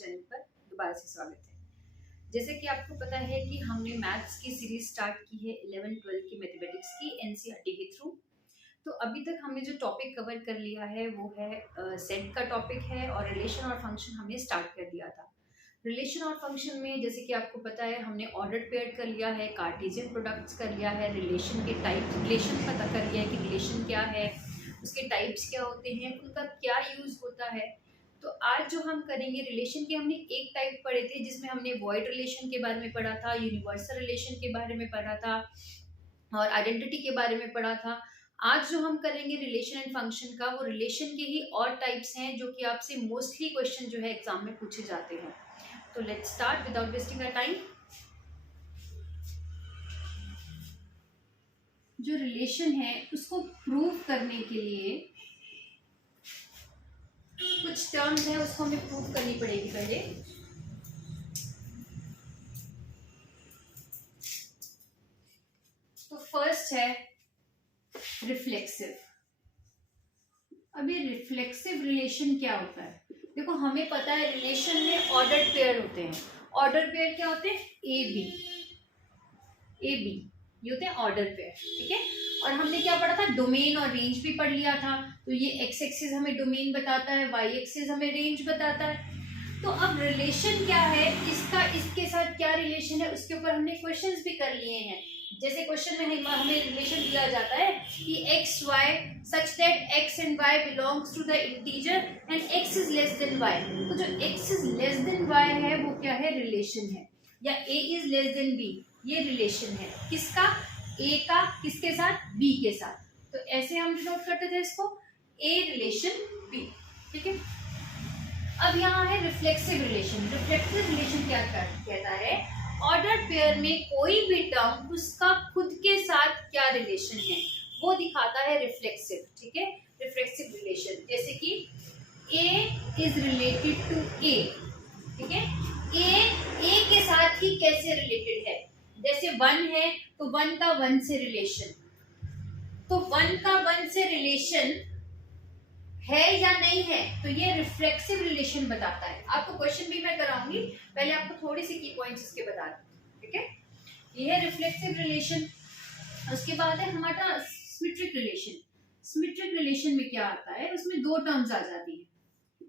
Channel पर दोबारा से स्वागत है। जैसे कि आपको पता है कि हमने मैथ्स की सीरीज स्टार्ट की है 11-12 की मैथमेटिक्स की एनसीईआरटी के थ्रू। तो अभी तक हमने जो टॉपिक कवर कर लिया है वो है सेट का टॉपिक है, और रिलेशन और फंक्शन हमने स्टार्ट कर दिया था। रिलेशन और फंक्शन में जैसे कि आपको पता है हमने ऑर्डर पेयर कर लिया है, कार्टेशियन प्रोडक्ट्स कर लिया है, रिलेशन के टाइप रिलेशन पता कर लिया है कि रिलेशन क्या है, उसके टाइप्स क्या होते हैं, उनका क्या यूज होता है। तो आज जो हम करेंगे रिलेशन के, हमने एक टाइप पढ़े थे जिसमें हमने वॉइड रिलेशन के बारे में पढ़ा था, यूनिवर्सल रिलेशन के बारे में पढ़ा था और आइडेंटिटी के बारे में पढ़ा था। आज जो हम करेंगे रिलेशन एंड फंक्शन का, वो रिलेशन के ही और टाइप्स हैं जो कि आपसे मोस्टली क्वेश्चन जो है एग्जाम में पूछे जाते हैं। तो let's start without wasting our time. जो रिलेशन है उसको प्रूव करने के लिए कुछ टर्म्स हैं, उसको हमें प्रूव करनी पड़ेगी पहले। तो फर्स्ट है रिफ्लेक्सिव। अब ये रिफ्लेक्सिव रिलेशन क्या होता है? देखो हमें पता है रिलेशन में ऑर्डर पेयर होते हैं। ऑर्डर पेयर क्या होते हैं? ए बी ये होते हैं ऑर्डर पेयर, ठीक है। और हमने क्या पढ़ा था? डोमेन और रेंज भी पढ़ लिया था। तो ये एक्स एक्सिस हमें डोमेन बताता है, वाई एक्सिस हमें रेंज बताता है। तो अब रिलेशन क्या है, इसका इसके साथ क्या रिलेशन है, उसके ऊपर हमने क्वेश्चंस भी कर लिए हैं। जैसे क्वेश्चन में हमें रिलेशन दिया जाता है कि x y such that x and y belongs to the integer and x is less than y. तो जो x is less than y है वो क्या है? रिलेशन है। या a is less than b, ये रिलेशन है। किसका? ए का। किसके साथ? बी के साथ। तो ऐसे हम डिनोट करते थे इसको, ए रिलेशन बी, ठीक है। अब यहाँ है रिफ्लेक्सिव रिलेशन। रिफ्लेक्सिव रिलेशन क्या कहता है? ऑर्डर पेयर में कोई भी टर्म उसका खुद के साथ क्या रिलेशन है वो दिखाता है रिफ्लेक्सिव, ठीक है। रिफ्लेक्सिव रिलेशन जैसे कि ए इज रिलेटेड टू ए, ठीक है। ए के साथ ही कैसे रिलेटेड है? जैसे 1 है तो 1 का 1 से रिलेशन, तो 1 का 1 से रिलेशन है या नहीं है, तो ये रिफ्लेक्सिव रिलेशन बताता है। आपको क्वेश्चन भी मैं कराऊंगी, पहले आपको थोड़ी सी की पॉइंट्स इसके बता दूं, ठीक है। ये है रिफ्लेक्सिव रिलेशन। उसके बाद है हमारा सिमेट्रिक रिलेशन। सिमेट्रिक रिलेशन में क्या आता है? उसमें दो टर्म्स आ जाती है।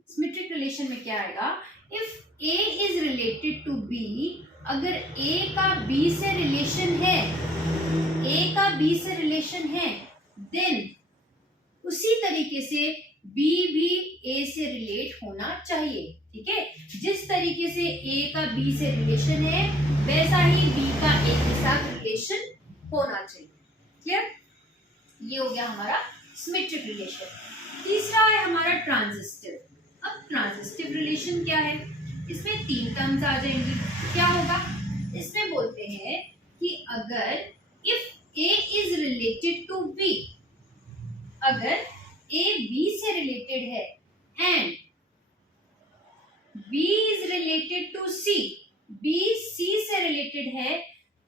सिमेट्रिक रिलेशन में क्या आएगा? If A is related to B, अगर ए का बी से रिलेशन है, ए का बी से रिलेशन है, देन उसी तरीके से बी भी ए से रिलेट होना चाहिए, ठीक है। जिस तरीके से ए का बी से रिलेशन है वैसा ही बी का ए के साथ रिलेशन होना चाहिए, क्लियर। ये हो गया हमारा सिमेट्रिक रिलेशन। तीसरा है हमारा ट्रांजिस्टिव। अब ट्रांजिस्टिव रिलेशन क्या है? इसमें 3 टर्म्स आ जाएंगी। क्या होगा? इसमें बोलते हैं कि अगर if A is related to B, अगर ए बी से रिलेटेड है and B is related to C, B C से रिलेटेड है,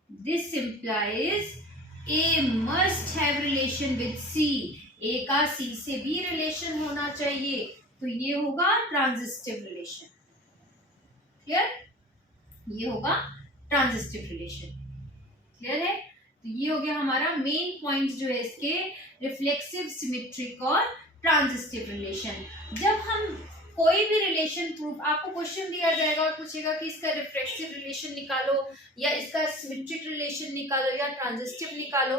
this implies A must have relation with C, A का सी से भी रिलेशन होना चाहिए। तो ये होगा ट्रांजिस्टिव रिलेशन, क्लियर। ये होगा ट्रांजिस्टिव रिलेशन, क्लियर है। तो ये हो गया हमारा मेन पॉइंट जो है इसके, रिफ्लेक्सिव, सिमेट्रिक और ट्रांजिस्टिव रिलेशन। जब हम कोई भी रिलेशन प्रूफ, आपको क्वेश्चन दिया जाएगा और पूछेगा कि इसका रिफ्लेक्सिव रिलेशन निकालो या इसका सिमेट्रिक रिलेशन निकालो या ट्रांजिस्टिव निकालो,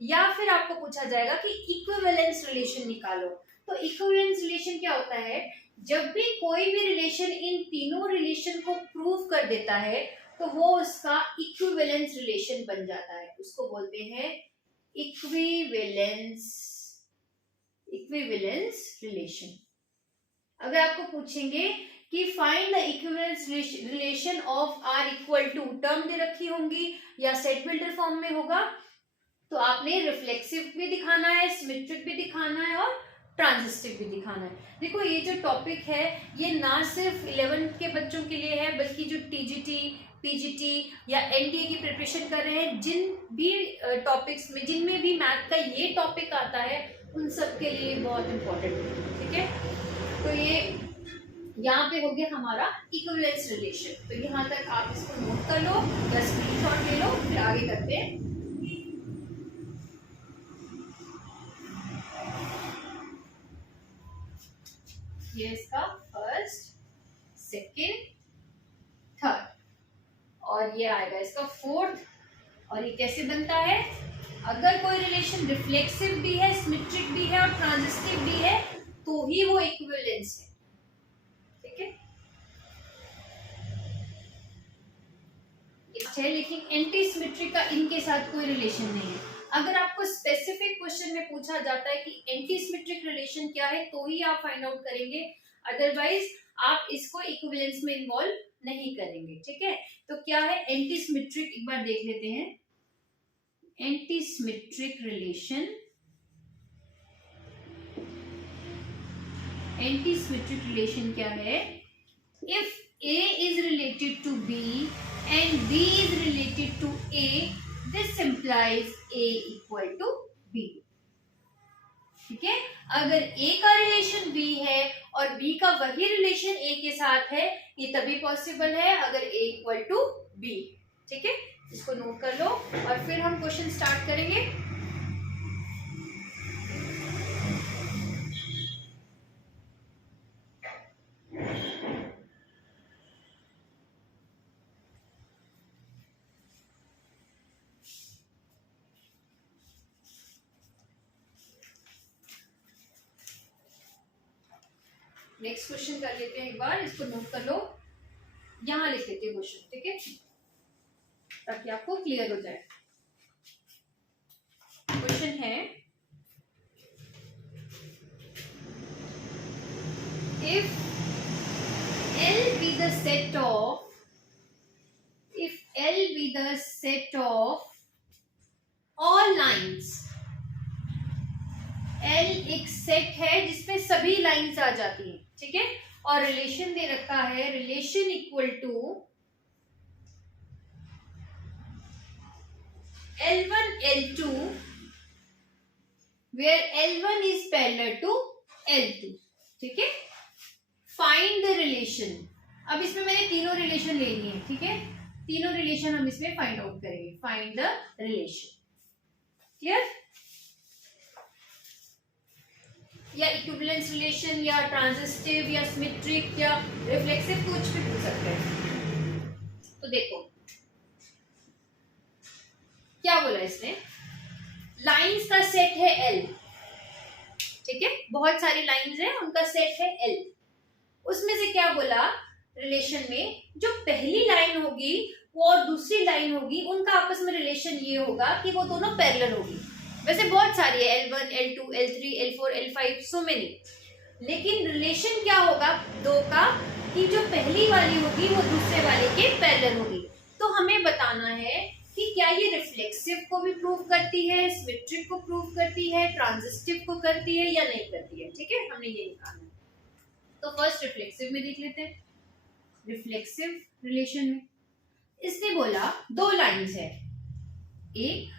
या फिर आपको पूछा जाएगा कि इक्विवेलेंस रिलेशन निकालो। तो इक्विवेलेंस रिलेशन क्या होता है? जब भी कोई भी रिलेशन इन तीनों रिलेशन को प्रूव कर देता है तो वो उसका इक्विवेलेंस रिलेशन बन जाता है। उसको बोलते हैं इक्विवेलेंस रिलेशन। अगर आपको पूछेंगे कि find the equivalence relation of R equal to, term दे रखी होंगी या सेट बिल्डर फॉर्म में होगा, तो आपने रिफ्लेक्सिव भी दिखाना है, सिमेट्रिक भी दिखाना है और ट्रांजिस्टिव भी दिखाना है। देखो ये जो टॉपिक है ये ना सिर्फ 11th के बच्चों के लिए है, बल्कि जो टीजीटी, पीजीटी या एनडीए की प्रिपरेशन कर रहे हैं, जिन भी टॉपिक्स में, जिनमें भी मैथ का ये टॉपिक आता है, उन सब के लिए बहुत इम्पोर्टेंट है, ठीक है। तो ये यहाँ पे हो गया हमारा इक्विवेलेंस रिलेशन। तो यहाँ तक आप इसको नोट कर लो या स्क्रीनशॉट ले लो, फिर आगे करते हैं। ये इसका फर्स्ट, सेकेंड, थर्ड, और ये आएगा इसका फोर्थ। और ये कैसे बनता है? अगर कोई रिलेशन रिफ्लेक्सिव भी है, सिमेट्रिक भी है और ट्रांजिस्टिव भी है तो ही वो इक्विवेलेंस है। ठीक है, लेकिन एंटी सिमेट्रिक का इनके साथ कोई रिलेशन नहीं है। अगर आपको स्पेसिफिक क्वेश्चन में पूछा जाता है कि एंटी सिमेट्रिक रिलेशन क्या है तो ही आप फाइंड आउट करेंगे, अदरवाइज आप इसको इक्विवेलेंस में इन्वॉल्व नहीं करेंगे। ठीक है, तो क्या है एंटी सिमेट्रिक, एक बार देख लेते हैं। Anti symmetric relation, anti symmetric relation क्या है? If A is related to B and B is related to A, this implies A equal to B. ठीक है, अगर A का रिलेशन B है और B का वही रिलेशन A के साथ है, ये तभी पॉसिबल है अगर A इक्वल टू B। ठीक है, इसको नोट कर लो और फिर हम क्वेश्चन स्टार्ट करेंगे। नेक्स्ट क्वेश्चन कर लेते हैं, एक बार इसको नोट कर लो, यहां लिख लेते हैं क्वेश्चन। ठीक है, ताकि आपको क्लियर हो जाए। क्वेश्चन है, if L be the set of, if L be the set of all lines, L एक सेट है जिसमें सभी लाइंस आ जाती हैं। ठीक है, और रिलेशन दे रखा है, relation equal to L1 L2 where L1 is parallel to L2। ठीक है, फाइंड द रिलेशन। अब इसमें मैंने तीनों रिलेशन ले लिए हैं। ठीक है, तीनों रिलेशन हम इसमें फाइंड आउट करेंगे। Find the relation, clear? या इक्विवेलेंस रिलेशन या ट्रांजिस्टिव या सिमेट्रिक या रिफ्लेक्सिव, कुछ भी पूछ सकते हैं। तो देखो क्या बोला इसने, लाइंस का सेट है L। ठीक है, बहुत सारी लाइंस हैं, उनका सेट है L। उसमें से क्या बोला, रिलेशन में जो पहली लाइन होगी वो और दूसरी लाइन होगी, उनका आपस में रिलेशन ये होगा कि वो दोनों पैरेलल होगी। वैसे बहुत सारी है, L1, L2, L3, L4, L5, so many, लेकिन रिलेशन क्या होगा दो का, कि जो पहली वाली होगी वो दूसरे वाले के पैरेलल होगी। तो हमें बताना है कि क्या ये रिफ्लेक्सिव को भी प्रूव करती है, सिमेट्रिक को प्रूव करती है, ट्रांजिस्टिव को करती है या नहीं करती है। ठीक है, हमने ये निकालना है। तो फर्स्ट रिफ्लेक्सिव में देख लेते हैं। रिफ्लेक्सिव रिलेशन में इसने बोला दो लाइंस है, एक,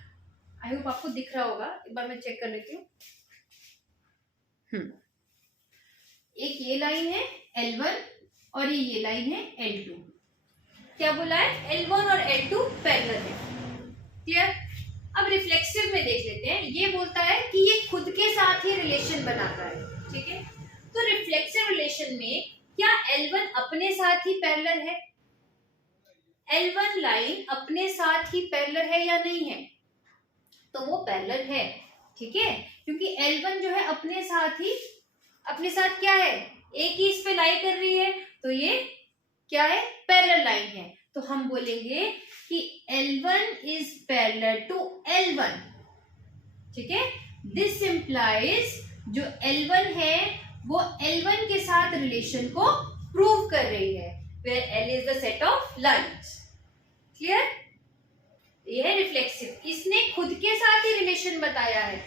आई होप आपको दिख रहा होगा, एक बार मैं चेक कर लेती हूँ। एक ये लाइन है L1 और ये लाइन है L2। क्या बोला है, L1 और L2 पैरेलल है। क्लियर? अब रिफ्लेक्सिव में देख लेते हैं। ये बोलता है कि ये खुद के साथ ही रिलेशन बनाता है। ठीक है, तो रिफ्लेक्सिव रिलेशन में क्या L1 अपने साथ ही पैरेलल है? L1 लाइन अपने साथ ही पैरेलल है या नहीं है? तो वो पैरेलल है। ठीक है, क्योंकि L1 जो है अपने साथ क्या है, एक ही इस पे लाई कर रही है, तो ये क्या है, पैरेलल लाइन है। तो हम बोलेंगे कि L1 is parallel to L1। ठीक है, दिस इंप्लाइज जो L1 है वो L1 के साथ रिलेशन को प्रूव कर रही है, where L is the set of lines। Clear? ये है रिफ्लेक्सिव, इसने खुद के साथ ही रिलेशन बताया है।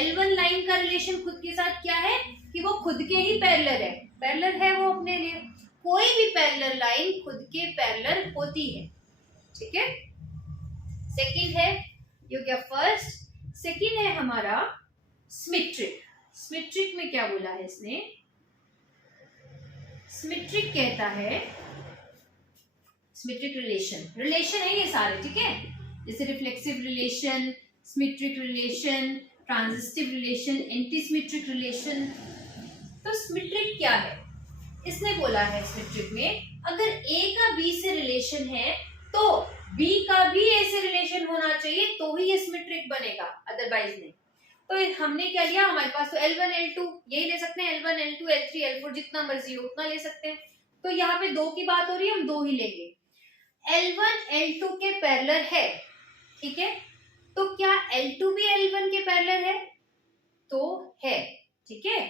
L1 लाइन का रिलेशन खुद के साथ क्या है कि वो खुद के ही पैरेलल है, पैरेलल है वो अपने लिए। कोई भी पैरेलल लाइन खुद के पैरेलल होती है। ठीक है, सेकंड है, ये हो गया फर्स्ट। सेकंड है हमारा सिमेट्रिक। सिमेट्रिक में क्या बोला है इसने, सिमेट्रिक कहता है, सिमेट्रिक रिलेशन है ये सारे, ठीक है, जैसे reflexive relation, symmetric relation, transitive relation, anti symmetric relation. तो सिमेट्रिक क्या है? इसने बोला है सिमेट्रिक में अगर ए का बी से रिलेशन है तो बी का भी ए से रिलेशन होना चाहिए तो ही ये सिमेट्रिक बनेगा, अदरवाइज नहीं। तो हमने क्या लिया, हमारे पास तो L1 L2 यही ले सकते हैं, L1 L2 L3 L4 जितना मर्जी हो उतना ले सकते हैं। तो यहाँ पे दो की बात हो रही है, हम दो ही लेंगे। L1 L2 के पैरेलल है, ठीक है, तो क्या L2 भी L1 के पैरेलल है? तो है, ठीक है।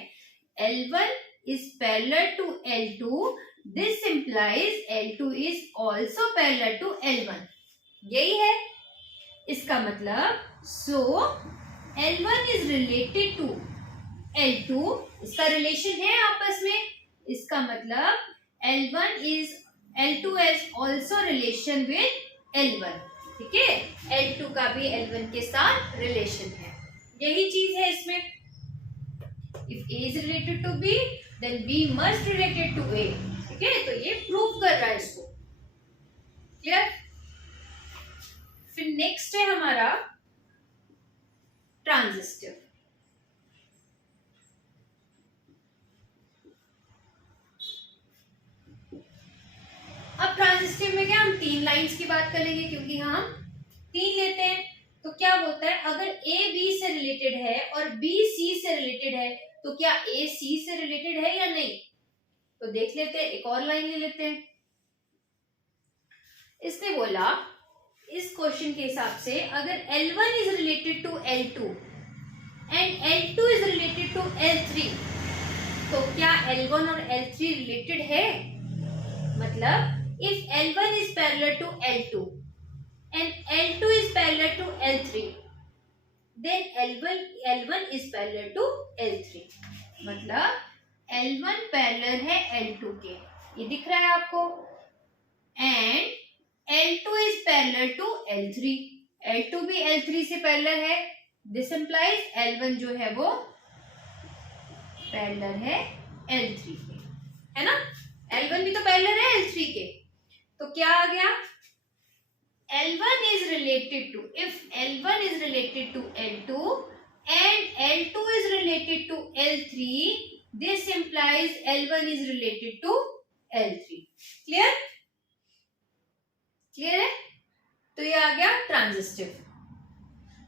L1 is parallel to L2, this implies L2 is also parallel to L1, यही है इसका मतलब। so L1 is related to L2, इसका रिलेशन है आपस में, इसका मतलब L2 has also relation with L1, ठीक है, L2 का भी L1 के साथ रिलेशन है, यही चीज है इसमें। If A is related to B, then B must related to A, ठीक है, तो ये प्रूव कर रहा है इसको, क्लियर। फिर नेक्स्ट है हमारा ट्रांजिस्टिव। अब ट्रांजिस्टिव में क्या हम 3 लाइंस की बात करेंगे क्योंकि हम 3 लेते हैं। तो क्या बोलता है, अगर A B से रिलेटेड है और B C से रिलेटेड है तो क्या A C से रिलेटेड है या नहीं? तो देख लेते हैं, एक और लाइन ले लेते हैं। इसने बोला इस क्वेश्चन के हिसाब से अगर L1 is related to L2 and L2 is related to L3 तो क्या L1 और L3 रिलेटेड है? मतलब if L1 is parallel to L2 and L2 is parallel to L3 then L1 is parallel to L3, मतलब L1 parallel है L2 के, ये दिख रहा है आपको, and L2 is parallel to L3, L2 भी L3 से पैरेलल है, this implies L1 जो है वो पैरेलल है L3 के, है ना, L1 भी तो पैरेलल है L3 के, तो क्या आ गया, L1 is related to, if L1 is related to L2 and L2 is related to L3, this implies L1 is related to L3, clear? Clear है? तो ये आ गया ट्रांजिस्टिव।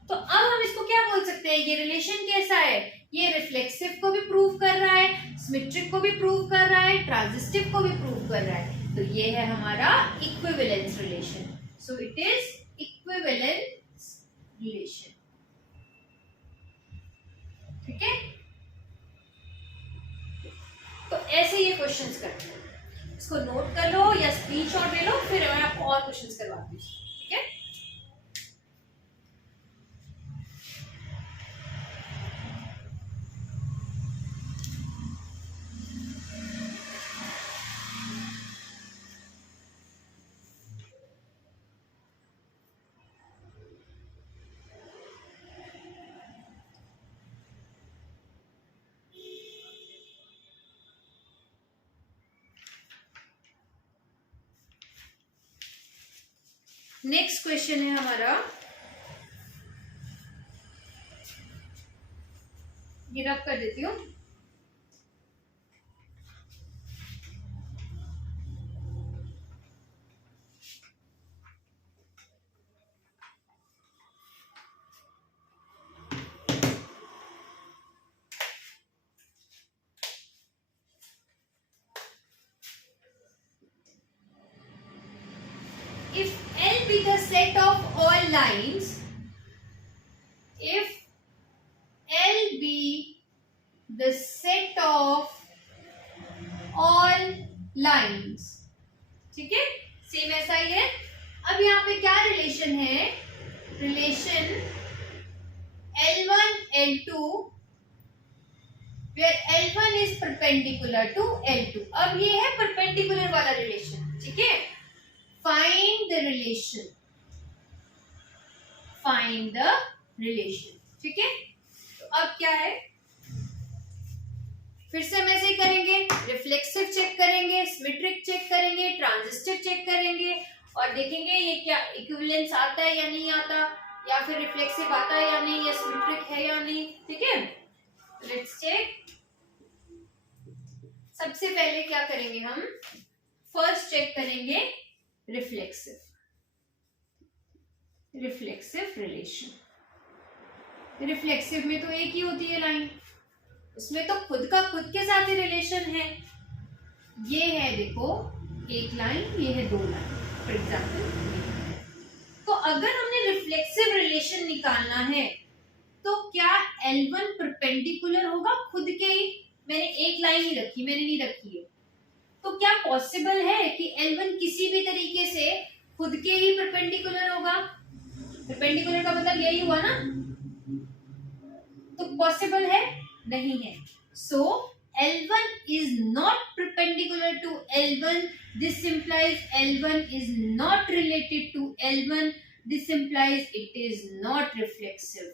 तो अब हम इसको क्या बोल सकते हैं, ये रिलेशन कैसा है, ये रिफ्लेक्सिव को भी प्रूव कर रहा है, सिमेट्रिक को भी प्रूव कर रहा है, ट्रांजिस्टिव को भी प्रूव कर रहा है, तो ये है हमारा equivalence relation. So it is equivalence relation, ठीक है। तो ऐसे ये क्वेश्चंस करते हैं, इसको नोट कर लो या स्क्रीनशॉट ले लो, फिर मैं आपको और क्वेश्चंस करवाती हूँ, ठीक है। नेक्स्ट क्वेश्चन है हमारा, ये रब कर देती हूँ। If L be the set of all lines, if L be the set of all lines, ठीक है, सेम ऐसा ही है। अब यहाँ पे क्या रिलेशन है, relation L1 L2 where L1 is perpendicular to L2। अब ये है परपेंडिकुलर वाला रिलेशन, ठीक है। Find the relation, find the relation, ठीक है। तो अब क्या है, फिर से हम ऐसे ही करेंगे, रिफ्लेक्सिव चेक करेंगे, सिमेट्रिक चेक करेंगे, ट्रांजिस्टिव चेक करेंगे और देखेंगे ये क्या इक्विवेलेंस आता है या नहीं आता, या फिर रिफ्लेक्सिव आता है या नहीं, या सिमेट्रिक है या नहीं। ठीक है, लेट्स चेक। सबसे पहले क्या करेंगे हम, फर्स्ट चेक करेंगे रिफ्लेक्सिव रिलेशन। रिफ्लेक्सिव में तो एक ही होती है लाइन, उसमें तो खुद का खुद के साथ ही रिलेशन है। ये है देखो एक लाइन, ये है दो लाइन फॉर एग्जाम्पल। तो अगर हमने रिफ्लेक्सिव रिलेशन निकालना है तो क्या L1 परपेंडिकुलर होगा खुद के ही, मैंने एक लाइन ही रखी, मैंने नहीं रखी है, तो क्या पॉसिबल है कि L1 किसी भी तरीके से खुद के ही परपेंडिकुलर होगा? परपेंडिकुलर का मतलब यही हुआ ना, तो पॉसिबल है? नहीं है। सो L1 is not perpendicular to L1. This implies L1 is not related to L1. This implies it is not reflexive.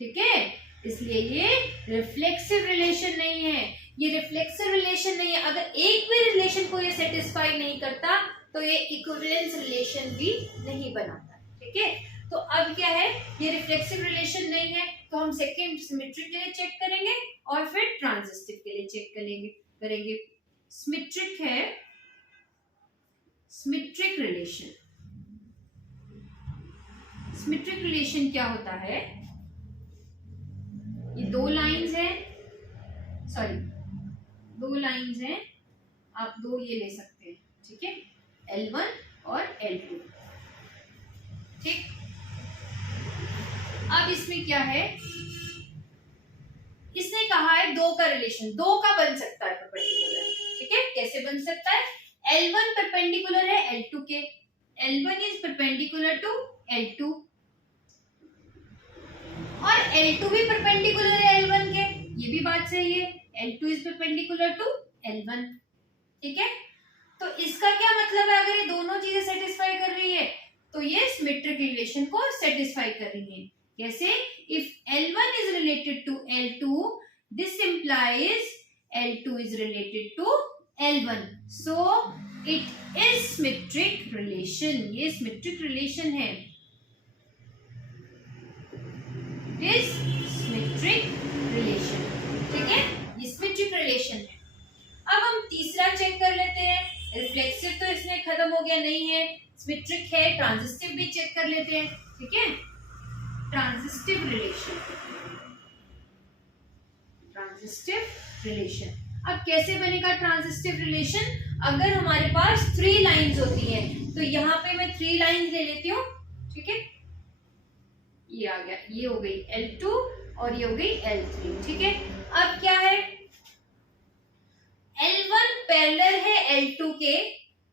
ठीक है, इसलिए ये रिफ्लेक्सिव रिलेशन नहीं है, ये रिफ्लेक्सिव रिलेशन नहीं है। अगर एक भी रिलेशन को ये सेटिस्फाई नहीं करता तो ये इक्विवेलेंस रिलेशन भी नहीं बनाता। ठीक है, तो अब क्या है, ये रिफ्लेक्सिव रिलेशन नहीं है तो हम सेकेंड सिमेट्रिक के लिए चेक करेंगे और फिर ट्रांजिस्टिव के लिए चेक करेंगे। सिमेट्रिक है, सिमेट्रिक रिलेशन। सिमेट्रिक रिलेशन क्या होता है, ये दो लाइंस हैं, सॉरी दो लाइंस हैं, आप दो ये ले सकते हैं। ठीक है, L1 और L2। ठीक, अब इसमें क्या है, इसने कहा है दो का रिलेशन, दो का बन सकता है परपेंडिकुलर। ठीक है, कैसे बन सकता है, L1 परपेंडिकुलर है L2 के, L1 is perpendicular to L2 और L2 भी परपेंडिकुलर है L1 के, ये भी बात सही है, L2 is perpendicular to L1। ठीक है, तो इसका क्या मतलब है, अगर ये दोनों चीजें सेटिस्फाई कर रही है तो ये सिमेट्रिक रिलेशन को सेटिस्फाई कर रही है। कैसे, if L1 is related to L2, this implies L2 is related to L1, so it is symmetric relation। ये symmetric relation है, it is symmetric relation। ठीक है, ये symmetric relation है। अब हम तीसरा चेक कर लेते हैं, रिफ्लेक्सिव तो इसमें खत्म हो गया, नहीं है, सिमेट्रिक है, ट्रांजिस्टिव भी चेक कर लेते हैं। ठीक है, ट्रांजिस्टिव रिलेशन, ट्रांजिस्टिव रिलेशन। अब कैसे बनेगा ट्रांजिस्टिव रिलेशन, अगर हमारे पास 3 लाइंस होती हैं तो यहाँ पे मैं 3 लाइंस ले लेती हूँ। ठीक है, ये आ गया, ये हो गई L2 और ये हो गई L3। ठीक है, अब क्या है, L1 पैरेलल है L2 के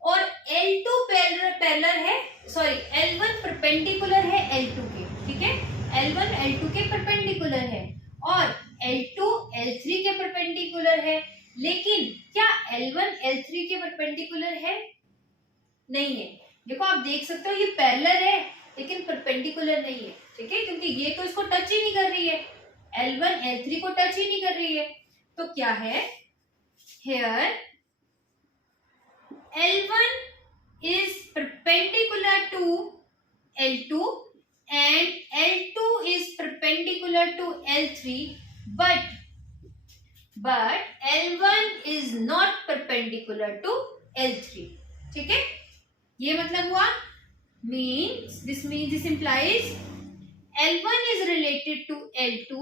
और L2 पैरेलल है, सॉरी L1 परपेंडिकुलर है L2 के। ठीक है, L1 L2 के परपेंडिकुलर है और L2 L3 के परपेंडिकुलर है, लेकिन क्या L1 L3 के परपेंडिकुलर है? नहीं है। देखो आप देख सकते हो ये पैरेलल है लेकिन परपेंडिकुलर नहीं है। ठीक है, क्योंकि ये तो इसको टच ही नहीं कर रही है, L1 L3 को टच ही नहीं कर रही है। तो क्या है, here L1 is perpendicular to L2 and L2 is perpendicular to L3, but L1 is not perpendicular to L3। ठीक है, ये मतलब हुआ, this implies L1 is related to L2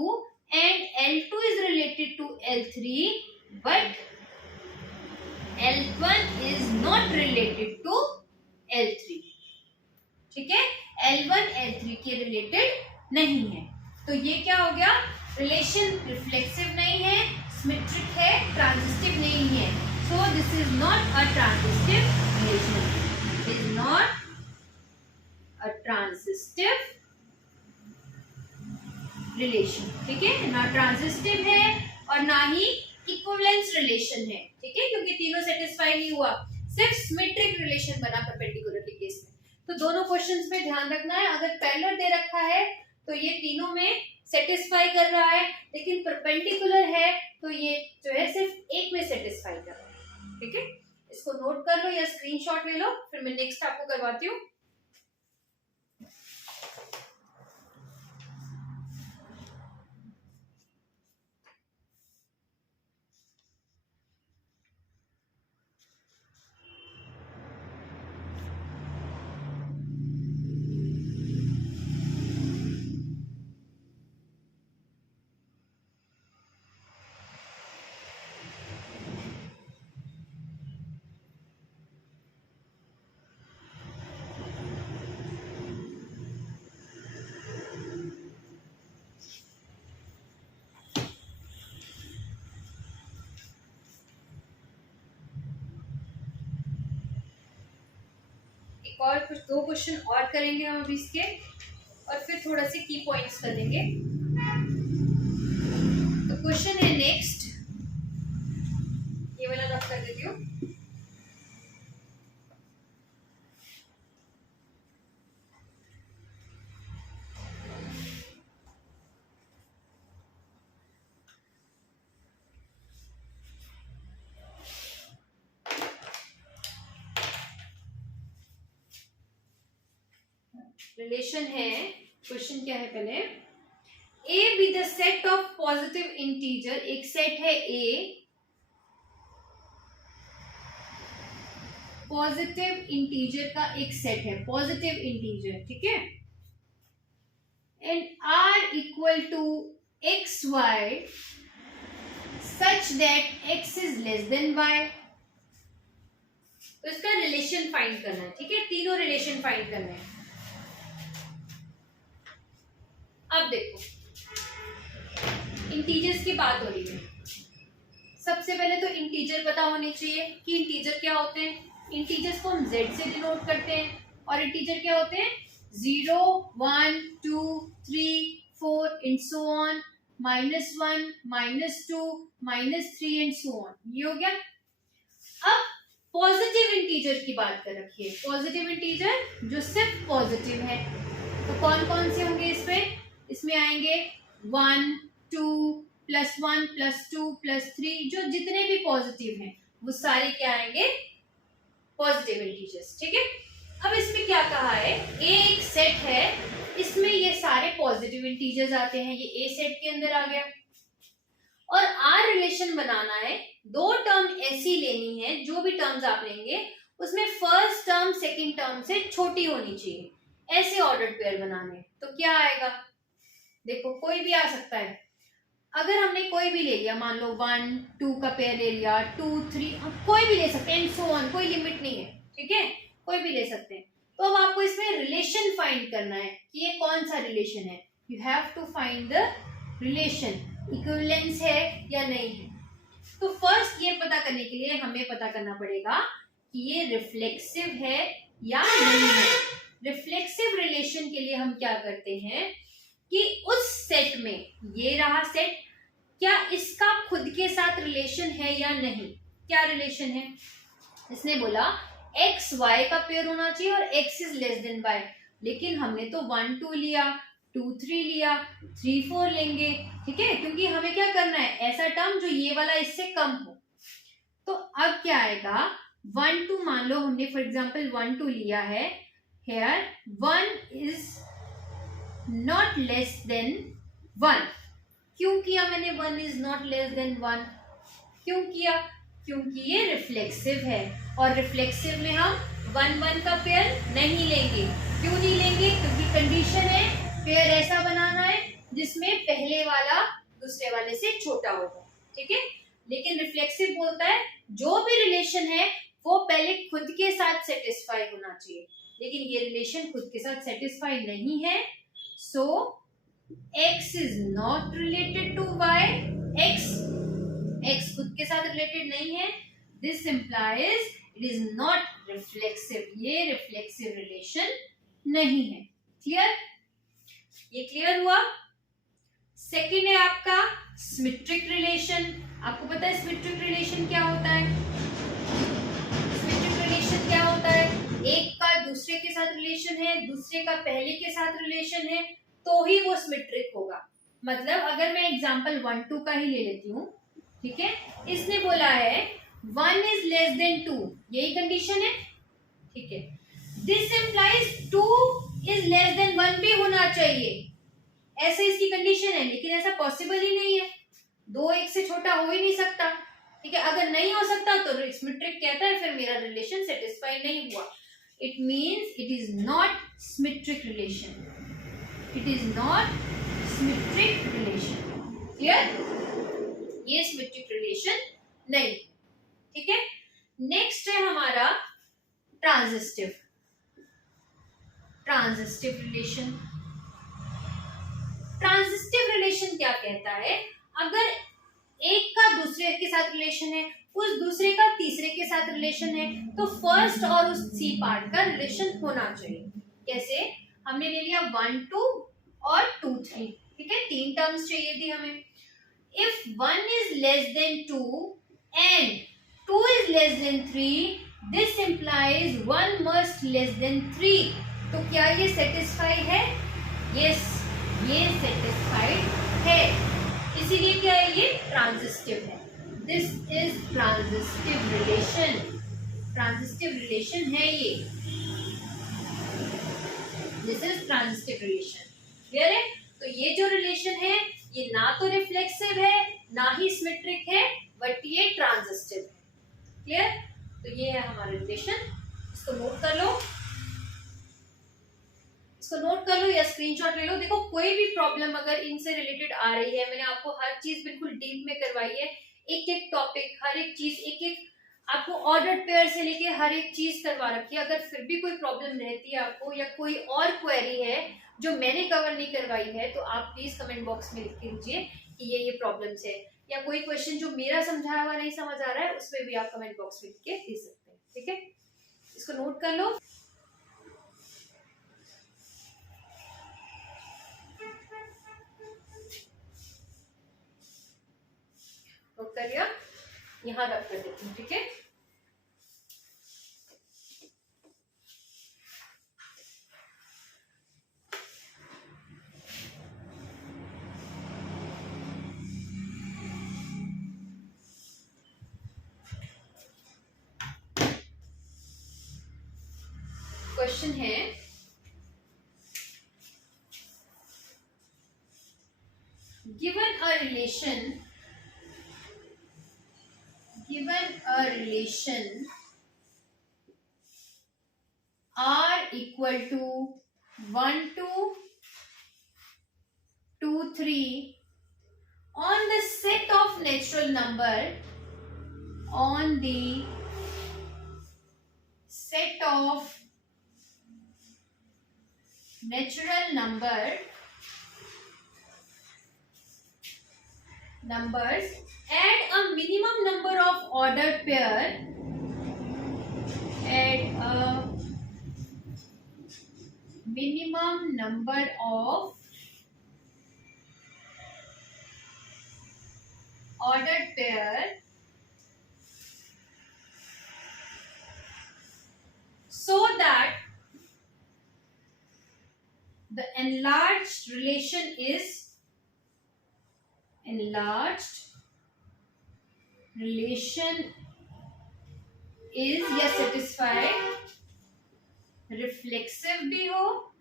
and L2 is related to L3, but L1 is not related to L3। ठीक है, L1 L3 के related नहीं है, तो ये क्या हो गया, रिलेशन रिफ्लेक्सिव नहीं है, सिमेट्रिक है, ट्रांजिस्टिव नहीं है। So this is not a transitive relation, it is not a transitive relation. ठीक है, ना ट्रांजिस्टिव है और ना ही इक्विवेलेंस रिलेशन है। ठीक है, क्योंकि तीनों सेटिस्फाई नहीं हुआ, सिर्फ सिमेट्रिक रिलेशन बना परपेंडिकुलर के केस में। तो दोनों क्वेश्चंस में ध्यान रखना है, अगर पैरेलल दे रखा है तो ये तीनों में सेटिस्फाई कर रहा है, लेकिन परपेंडिकुलर है तो ये जो है सिर्फ एक में सेटिस्फाई कर लो या स्क्रीनशॉट ले लो, फिर मैं नेक्स्ट आपको करवाती हूँ। और कुछ 2 क्वेश्चन और करेंगे हम अभी इसके, और फिर थोड़ा से की पॉइंट्स कर लेंगे। तो क्वेश्चन है नेक्स्ट, ये वाला रफ कर देती हूँ। रिलेशन है, क्वेश्चन क्या है पहले, A be the set of positive integer, एक सेट है ए, पॉजिटिव इंटीजर का एक सेट है, पॉजिटिव इंटीजर, ठीक है, and R equal to x y such that x is less than y. तो इसका रिलेशन फाइंड करना है, ठीक है, तीनों रिलेशन फाइंड करना है। अब देखो इंटीजर्स की बात हो रही है, सबसे पहले तो इंटीजर पता होनी चाहिए कि इंटीजर क्या होते हैं। इंटीजर्स को हम z से डिनोट करते हैं, और इंटीजर क्या होते हैं 0, 1, 2, 3, 4 and so on, -1, -2, -3 and so on. ये हो गया। अब पॉजिटिव इंटीजर की बात कर रखी है, पॉजिटिव इंटीजर जो सिर्फ पॉजिटिव है, तो कौन कौन से होंगे इसमें आएंगे 1, 2, +1, +2, +3, जो जितने भी पॉजिटिव हैं वो सारे क्या आएंगे पॉजिटिव इंटीजर्स, ठीक है। अब इसमें क्या कहा है, ए एक सेट है, इसमें ये सारे पॉजिटिव इंटीजर्स आते हैं, ये ए सेट के अंदर आ गया, और आर रिलेशन बनाना है, 2 टर्म ऐसी लेनी है, जो भी टर्म्स आप लेंगे उसमें फर्स्ट टर्म सेकंड टर्म से छोटी होनी चाहिए, ऐसे ऑर्डर्ड पेयर बनाने। तो क्या आएगा, देखो कोई भी आ सकता है, अगर हमने कोई भी ले लिया, मान लो 1, 2 का पेयर ले लिया, 2, 3, कोई भी ले सकते हैं एंड सो ऑन, कोई लिमिट नहीं है, ठीक है, कोई भी ले सकते हैं। तो अब आपको इसमें रिलेशन फाइंड करना है कि ये कौन सा रिलेशन है, you have to find the relation, equivalence है या नहीं है। तो फर्स्ट ये पता करने के लिए हमें पता करना पड़ेगा कि ये रिफ्लेक्सिव है या नहीं है। रिफ्लेक्सिव रिलेशन के लिए हम क्या करते हैं कि उस सेट में, ये रहा सेट, क्या इसका खुद के साथ रिलेशन है या नहीं। क्या रिलेशन है, इसने बोला एक्स वाई का पेयर होना चाहिए और x is less than y, लेकिन हमने तो 1, 2 लिया, 2, 3 लिया, 3, 4 लेंगे, ठीक है, क्योंकि हमें क्या करना है, ऐसा टर्म जो ये वाला इससे कम हो। तो अब क्या आएगा, 1, 2 मान लो हमने फॉर एग्जाम्पल 1, 2 लिया है, here 1 is not less than 1। क्यों किया मैंने 1 इज नॉट लेस देन 1, क्यों किया, क्योंकि ये रिफ्लेक्सिव है, और रिफ्लेक्सिव में हम 1, 1 का पेयर नहीं लेंगे। क्यों नहीं लेंगे, क्योंकि कंडीशन है पेयर ऐसा बनाना है जिसमें पहले वाला दूसरे वाले से छोटा होगा, ठीक है। लेकिन रिफ्लेक्सिव बोलता है जो भी रिलेशन है वो पहले खुद के साथ सेटिस्फाई होना चाहिए, लेकिन ये रिलेशन खुद के साथ सेटिस्फाई नहीं है, so x is not related to y, x खुद के साथ रिलेटेड नहीं है, this implies it is not reflexive, ये रिफ्लेक्सिव रिलेशन नहीं है। क्लियर, ये क्लियर हुआ। सेकेंड है आपका सिमेट्रिक रिलेशन। आपको पता है सिमेट्रिक रिलेशन क्या होता है, सिमेट्रिक रिलेशन क्या होता है, एक का दूसरे के साथ रिलेशन है, दूसरे का पहले के साथ रिलेशन है, तो ही वो सिमेट्रिक होगा। मतलब अगर मैं एग्जांपल 1, 2 का ही ले लेती हूँ, ठीक है, इसने बोला है 1 इज लेस देन 2, यही कंडीशन है, ठीक है। This implies 2 is less than 1 भी होना चाहिए, ऐसे इसकी कंडीशन है, लेकिन ऐसा पॉसिबल ही नहीं है, 2 1 से छोटा हो ही नहीं सकता, ठीक है। अगर नहीं हो सकता तो सिमेट्रिक कहता है फिर मेरा रिलेशन सेटिस्फाई नहीं हुआ, it means it is not symmetric relation, it is not symmetric relation, clear, ये सिमेट्रिक रिलेशन नहीं, ठीक है। नेक्स्ट है हमारा transitive, transitive relation. Transitive relation क्या कहता है, अगर एक का दूसरे के साथ रिलेशन है, उस दूसरे का तीसरे के साथ रिलेशन है, तो फर्स्ट और उस सी पार्ट का रिलेशन होना चाहिए। कैसे, हमने ले लिया 1 2 और 2 3, ठीक है, 3 टर्म्स चाहिए थी हमें। If 1 is less then 2 and 2 is less then 3, this implies 1 must less than 3, तो क्या ये सेटिस्फाई है? यस, ये सेटिस्फाइड है, इसीलिए क्या है, ये ट्रांजिस्टिव है। This is transitive relation, transitive relation है ये, this is transitive relation, clear है। तो ये जो रिलेशन है ये ना तो रिफ्लेक्सिव है ना ही सिमेट्रिक है, बट ये ट्रांजिस्टिव है, क्लियर। तो ये है हमारा रिलेशन, इसको नोट कर लो, इसको नोट कर लो या स्क्रीनशॉट ले लो। देखो कोई भी प्रॉब्लम अगर इनसे रिलेटेड आ रही है, मैंने आपको हर चीज बिल्कुल डीप में करवाई है, एक एक टॉपिक, हर एक चीज, एक एक आपको ऑर्डर्ड पेयर से लेके हर एक चीज करवा रखी है। अगर फिर भी कोई प्रॉब्लम रहती है आपको या कोई और क्वेरी है जो मैंने कवर नहीं करवाई है, तो आप प्लीज कमेंट बॉक्स में लिख के दीजिए कि ये प्रॉब्लम्स है, या कोई क्वेश्चन जो मेरा समझाया हुआ नहीं समझ आ रहा है उसमें भी आप कमेंट बॉक्स में लिख के दे सकते हैं, ठीक है। इसको नोट कर लो। नोट कर लिया, यहाँ रख कर देती हूँ, ठीक है। क्वेश्चन है, given a relation R equal to 1 2 2 3 on the set of natural number, on the set of natural numbers, add a minimum number of ordered pair, add a minimum number of ordered pair so that the enlarged relation is या satisfied, reflexive भी हो,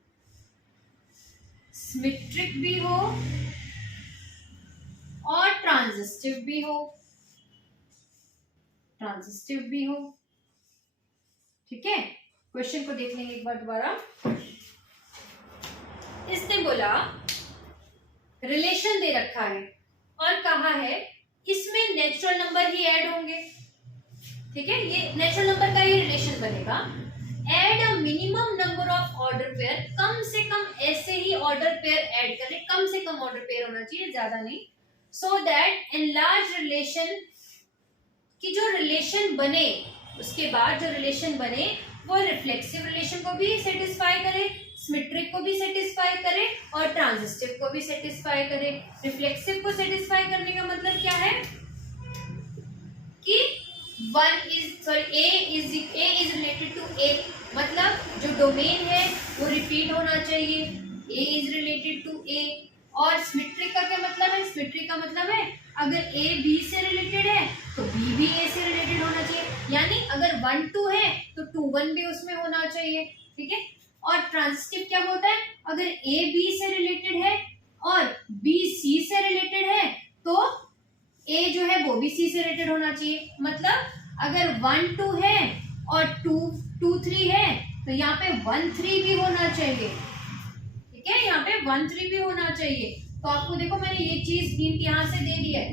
symmetric भी हो और transitive भी हो, ठीक है। क्वेश्चन को देख लेंगे एक बार दोबारा। इसने बोला रिलेशन दे रखा है और कहा है इसमें नेचुरल नंबर ही ऐड होंगे, ठीक है, ये नेचुरल नंबर का ही रिलेशन बनेगा। Add a minimum number of order pair, कम से कम ऐसे ही ऑर्डर पेयर ऐड करें, कम से कम ऑर्डर पेयर होना चाहिए, ज्यादा नहीं, सो दैट एनलार्ज रिलेशन की जो रिलेशन बने, उसके बाद जो रिलेशन बने वो रिफ्लेक्सिव रिलेशन को भी सेटिस्फाई करे, सिमेट्रिक को भी सेटिस्फाई करे और ट्रांजिस्टिव को भी सेटिस्फाई करे। रिफ्लेक्सिव को सेटिस्फाई करने का मतलब क्या है कि A is related to A, मतलब जो डोमेन है वो रिपीट होना चाहिए, A is related to A। और सिमेट्रिक का क्या मतलब है? सिमेट्रिक का मतलब है अगर A B से रिलेटेड है तो B भी A से रिलेटेड होना चाहिए, यानी अगर 1 2 है तो 2 1 भी उसमें होना चाहिए, ठीक है। और ट्रांजिटिव क्या होता है, अगर ए बी से रिलेटेड है और बी सी से रिलेटेड है तो ए जो है वो भी सी से रिलेटेड होना चाहिए। मतलब अगर 1 2 है और 2 2 3 है तो यहाँ पे 1 3 भी होना चाहिए, ठीक है, यहाँ पे 1 3 भी होना चाहिए। तो आपको देखो मैंने ये चीज हिंट यहाँ से दे दी है।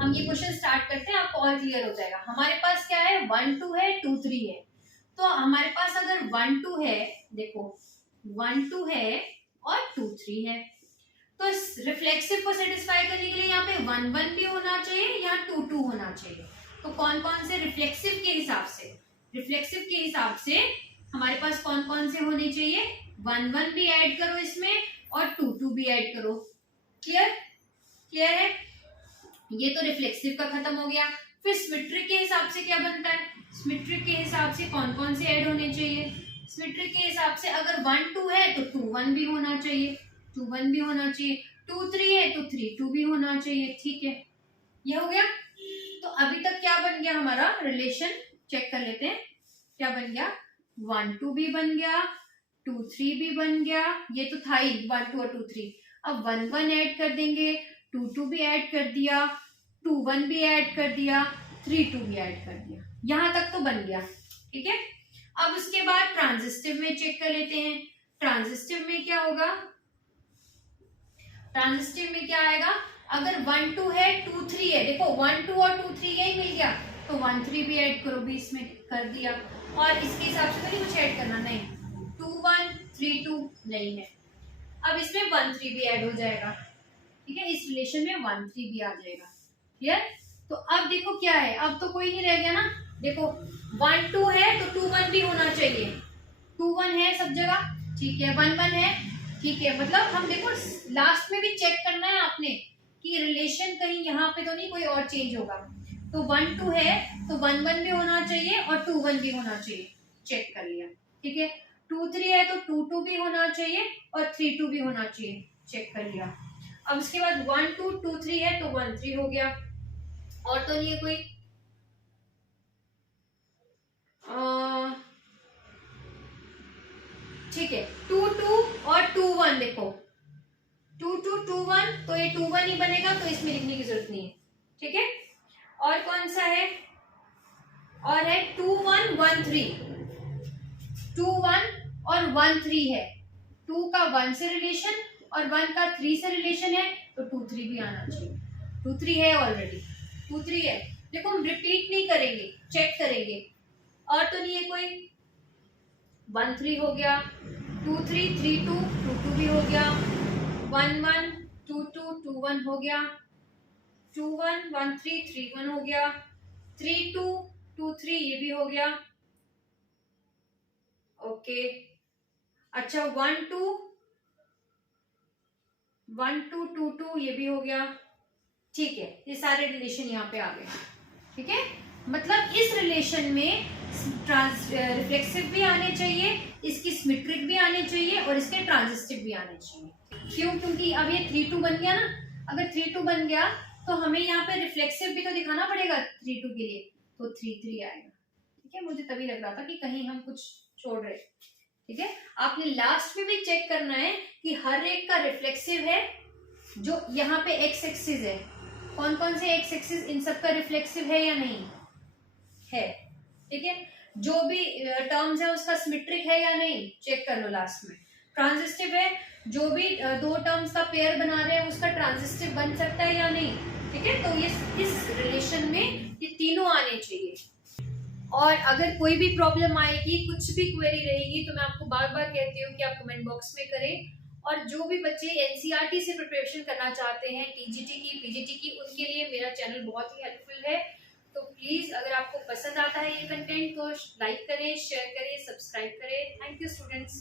हम ये क्वेश्चन स्टार्ट करते हैं, आपको और क्लियर हो जाएगा। हमारे पास क्या है, 1 2 है, 2 3 है। तो हमारे पास अगर 1 2 है, देखो 1 2 है और 2 3 है, तो इस रिफ्लेक्सिव को सेटिस्फाई करने के लिए यहाँ पे 1 1 भी होना चाहिए, यहाँ 2 2 होना चाहिए। तो कौन कौन से रिफ्लेक्सिव के हिसाब से हमारे पास कौन कौन से होने चाहिए, 1 1 भी ऐड करो इसमें और 2 2 भी ऐड करो। क्लियर है, ये तो रिफ्लेक्सिव का खत्म हो गया। फिर सिमेट्रिक के हिसाब से क्या बनता है, सिमेट्रिक के हिसाब से कौन कौन से ऐड होने चाहिए, सिमेट्रिक के हिसाब से अगर 1 2 है तो 2 1 भी होना चाहिए, 2 1 भी होना चाहिए, 2 3 है तो 3 2 भी होना चाहिए, ठीक है। ये हो गया। तो अभी तक क्या बन गया हमारा रिलेशन, चेक कर लेते हैं क्या बन गया। 1 2 भी बन गया, 2 3 भी बन गया, ये तो था ही 1 2 और 2 3। अब 1 1 ऐड कर देंगे, 2 2 भी ऐड कर दिया, 2 1 भी ऐड कर दिया, 3 2 भी ऐड कर दिया, यहां तक तो बन गया, ठीक है। अब उसके बाद ट्रांजिस्टिव में चेक कर लेते हैं। ट्रांजिस्टिव में क्या होगा, ट्रांजिस्टिव में क्या आएगा, अगर 1 2 है 2 3 है, देखो 1 2 और 2 3 यही मिल गया तो 1 3 भी ऐड करो, भी इसमें कर दिया। और इसके हिसाब से तो नहीं कुछ ऐड करना, नहीं 2 1 3 2 नहीं है। अब इसमें 1 3 भी ऐड हो जाएगा, ठीक है, इस रिलेशन में 1 3 भी आ जाएगा। क्लियर। तो अब देखो क्या है, अब तो कोई नहीं रह गया ना। देखो 1 2 है तो 2 1 भी होना चाहिए, 2 1 है सब जगह, ठीक है, 1 1 है, ठीक है। मतलब हम देखो लास्ट में भी चेक करना है आपने कि रिलेशन कहीं यहाँ पे तो नहीं कोई और चेंज होगा। तो 1 2 है तो 1 1 भी होना चाहिए और 2 1 भी होना चाहिए, चेक कर लिया, ठीक है। 2 3 है तो 2 2 भी होना चाहिए और 3 2 भी होना चाहिए, चेक कर लिया। अब उसके बाद 1 2 2 3 है तो 1 3 हो गया, और तो नहीं है कोई। ठीक है, 2 2 और 2 1, देखो 2 2 2 1 तो ये 2 1 ही बनेगा, तो इसमें लिखने की जरूरत नहीं है, ठीक है। और कौन सा है, और है 2 1 1 3, 2 1 और 1 3 है, 2 का 1 से रिलेशन और 1 का 3 से रिलेशन है, तो 2 3 भी आना चाहिए। 2 3 है ऑलरेडी, 2 3 है। देखो हम रिपीट नहीं करेंगे, चेक करेंगे। और तो नहीं है कोई, 1 3 हो गया, 2 3 3 2 2 2 भी हो गया, 1 1 2 2 2 1 हो गया, 2 1 1 3 3 1 हो गया, 3 2 2 3 ये भी हो गया, ओके। अच्छा 1 2 1 2 2 2 ये भी हो गया, ठीक है। ये सारे रिलेशन यहाँ पे आ गए, ठीक है। मतलब इस रिलेशन में रिफ्लेक्सिव भी आने चाहिए, इसकी सिमेट्रिक भी आने चाहिए और इसके ट्रांजिस्टिव भी आने चाहिए। क्यों, क्योंकि अब ये 3 2 बन गया ना, अगर 3 2 बन गया तो हमें यहाँ पे रिफ्लेक्सिव भी तो दिखाना पड़ेगा 3 2 के लिए, तो 3 3 आएगा, ठीक है। मुझे तभी लग रहा था कि कहीं हम कुछ छोड़ रहे, ठीक है। आपने लास्ट में भी चेक करना है कि हर एक का रिफ्लेक्सिव है, जो यहाँ पे एक्स एक्सिस है, कौन कौन से एक्स एक्सिस, इन सब का रिफ्लेक्सिव है या नहीं है, ठीक है। जो भी टर्म्स है उसका सिमेट्रिक है या नहीं, चेक कर लो लास्ट में। ट्रांजिस्टिव है, जो भी दो टर्म्स का पेयर बना रहे हैं उसका ट्रांजिस्टिव बन सकता है या नहीं, ठीक है। तो ये इस रिलेशन में ये तीनों आने चाहिए। और अगर कोई भी प्रॉब्लम आएगी, कुछ भी क्वेरी रहेगी, तो मैं आपको बार बार कहती हूँ कि आप कमेंट बॉक्स में करें। और जो भी बच्चे एनसीईआरटी से प्रिपरेशन करना चाहते हैं, टीजीटी की, पीजीटी की, उनके लिए मेरा चैनल बहुत ही हेल्पफुल है। तो प्लीज अगर आपको पसंद आता है ये कंटेंट तो लाइक करें, शेयर करें, सब्सक्राइब करें। Thank you students.